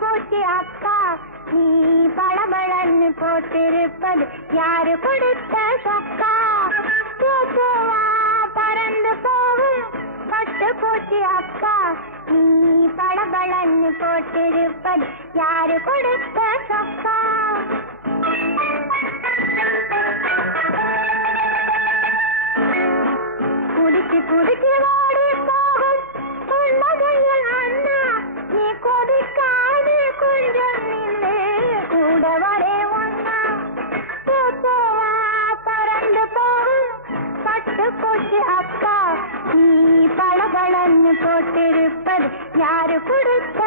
பூச்சி அக்கா நீ பளபளன்னு போட்டிருப்பது யாரு கொடுத்த சொக்கா பூவா பறந்து போகும் பட்டு பூச்சி அக்கா நீ பளபளன்னு போட்டிருப்பது யாரு கொடுத்த சொக்கா குடிச்சு குடிச்சு ஓடி போகும் புன்னகையில் அண்ணா நீ கொதிக்காது கொஞ்சம் நின்று கூட வரே ஒன்னா பூவா பறந்து போகும் பட்டு பூச்சி அக்கா நீ பளபளன்னு போட்டிருப்பது யாரு கொடுத்த